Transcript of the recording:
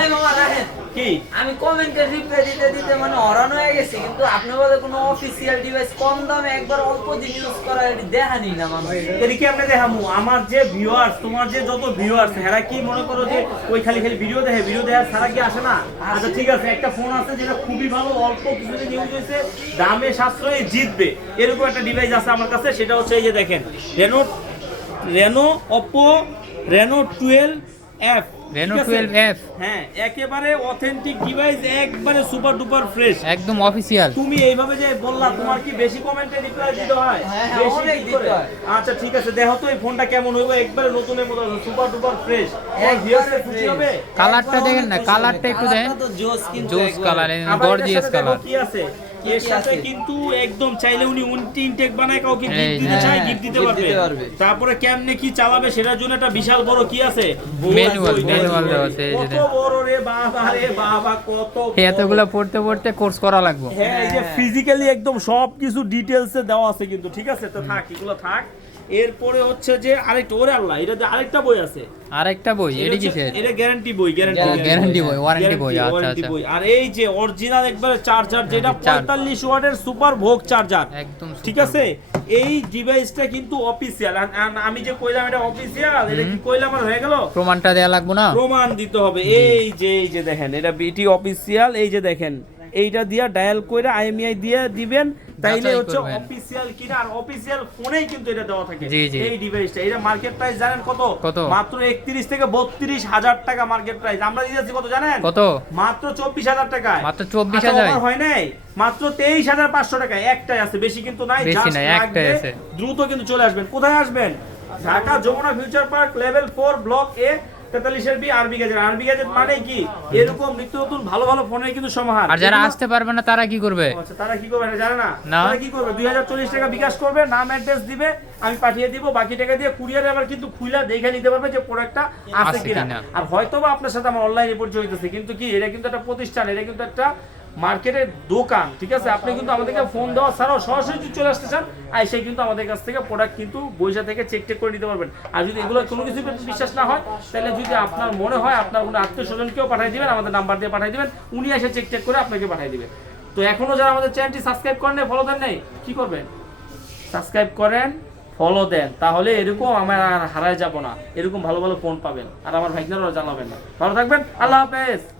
এই মামা রাখেন কি আমি কমেন্টে রিপ্লাই দিতে দিতে মানে হরান হয়ে গেছি কিন্তু আপনি বলে কোনো অফিসিয়াল ডিভাইস কম দামে একবার অল্প দিন ইউজ করা এটি দেখানি না মানুষ এদিকে আপনি দেখামু আমার যে ভিউয়ার্স তোমার যে যত ভিউয়ার্স এরা কি মনে করো যে ওই খালি খালি ভিডিও দেখার ছাড়া কি আসে না? আচ্ছা ঠিক আছে, একটা ফোন আছে যেটা খুবই ভালো, অল্প কিছুদিন ইউজ হয়েছে, দামে সাশ্রয়ে জিতবে এরকম একটা ডিভাইস আছে আমার কাছে। সেটা হচ্ছে এই যে দেখেন Reno Oppo Reno 12F। Reno 12F হ্যাঁ, একেবারে অথেন্টিক ডিভাইস, একবারে সুপার ডুপার ফ্রেশ, একদম অফিসিয়াল। তুমি এইভাবে যে বললা তোমার কি বেশি কমেন্টে রিপ্লাই দিতে হয়? হ্যাঁ, বেশি অনেক কি দিতে করে? হয়। আচ্ছা ঠিক আছে, দেখো তো এই ফোনটা কেমন হইব, একবারে নতুনের মতো সুপার ডুপার ফ্রেশ, ভিউয়ার্সে খুশি হবে। কালারটা দেখেন না, কালারটা একটু দেখেন, কালারটা তো জোস কিন্তু জোস একবারে। কালার, আবার এটার গর্জিয়াস সাথে দেখো কালার। কি আছে, এর কি সাথে আছে? কিন্তু একদম চাইলে উনি ইনটেক বানায় কাউকে এই, গিফট দিতে চায়, হ্যাঁ, গিফট দিতে gift দিতে পারবে। পারবে। তারপরে কেমনে কি চালাবে সেটার জন্য একটা বিশাল বড় কি আছে, Manual, বই, manual দেওয়া আছে, এই যে কত দেখেন। বড় রে বাবা কত বড়। এতগুলো পড়তে পড়তে কোর্স করা লাগবে। হ্যাঁ, এই যে ফিজিক্যালি একদম সবকিছু ডিটেইলসে দেওয়া আছে কিন্তু, ঠিক আছে? তো থাক, এগুলো থাক। এরপরে হচ্ছে যে আরেকটা, ওরে আল্লাহ, এটাতে আরেকটা বই আছে। আরেকটা বই, এটা কিসের? এটা গ্যারান্টি বই, Guarantee বই, warranty বই, আচ্ছা, আচ্ছা। আর এই যে অরিজিনাল একবারে চার্জার, যেটা চার্জ। 45 ওয়াটের সুপার ভোগ চার্জার, একদম ঠিক super আছে? এই ডিভাইসটা কিন্তু অফিসিয়াল। আমি যে কইলাম এটা অফিসিয়াল, এটা কি কইলাম আর হয়ে গেল? প্রমাণটা দেয়া লাগবে না? প্রমাণ দিতে হবে। এই যে দেখেন, এটা বিটি অফিসিয়াল, এই যে দেখেন, এইটা দিয়া ডায়াল কইরা IMEI দিয়ে দিবেন, তাইলে যাচাই হচ্ছে করবেন। অফিসিয়াল কিনা। আর অফিসিয়াল ফোনেই কিন্তু এটা দেওয়া থাকে। জি, জি। এই ডিভাইসটা, এটা মার্কেট প্রাইস জানেন কত? কত? মাত্র 31 থেকে 32 হাজার টাকা মার্কেট প্রাইস। আমরা দিয়েছি কত জানেন? কত? মাত্র 24 হাজার টাকায়। মাত্র 24,000? আচ্ছা, হয় নাই, মাত্র 23,500 টাকায়। একটাই আছে, বেশি কিন্তু নাই। বেশি Just নাই, লাগবে, একটাই আছে। দ্রুত কিন্তু চলে আসবেন। কোথায় আসবেন? Dhaka Jamuna future park level 4 block A 43 B RB gadget মানে কি? এরকম নিত্য নতুন ভালো ভালো ফোনের কিন্তু সমাহার। আর যারা এগুলো- আসতে পারবে না তারা কি করবে? আচ্ছা, তারা কি করবে এটা জানে না? না। তারা কি করবে? 2040 টাকা বিকাশ করবে, নাম অ্যাড্রেস দিবে, আমি পাঠিয়ে দিব। বাকি টাকা দিয়ে কুরিয়ারে আবার কিন্তু খুইলা দেখে নিতে পারবে যে প্রোডাক্টটা আছে আছে কিনা। কিনা। আর হয়তোবা আপনার সাথে আমার অনলাইনে পরিচয় হইতেছে, কিন্তু কি এটা কিন্তু একটা প্রতিষ্ঠান, এটা কিন্তু একটা মার্কেটের দোকান, ঠিক আছে? আপনি কিন্তু আমাদেরকে ফোন দেওয়া ছাড়াও সরাসরি যদি চলে আসতে চান, আইসে কিন্তু আমাদের কাছ থেকে প্রোডাক্ট কিন্তু বইসা থেকে চেক করে নিতে পারবেন। আর যদি এগুলো কোনো কিছু বিশ্বাস না হয়, তাহলে যদি আপনার মনে হয় আপনার কোনো আত্মীয় স্বজনকেও পাঠিয়ে দিবেন, আমাদের নাম্বার দিয়ে পাঠিয়ে দিবেন, উনি এসে চেক করে আপনাকে পাঠিয়ে দিবেন। তো এখনো যারা আমাদের চ্যানেলটি সাবস্ক্রাইব করেন নাই, ফলো দেন নাই, কি করবেন? সাবস্ক্রাইব করেন, ফলো দেন, তাহলে এরকম আমরা আর হারায় যাব না, এরকম ভালো ভালো ফোন পাবেন। আর আমার ভাইগনারাও জানাবেন না। ভালো থাকবেন, আল্লাহ হাফেজ।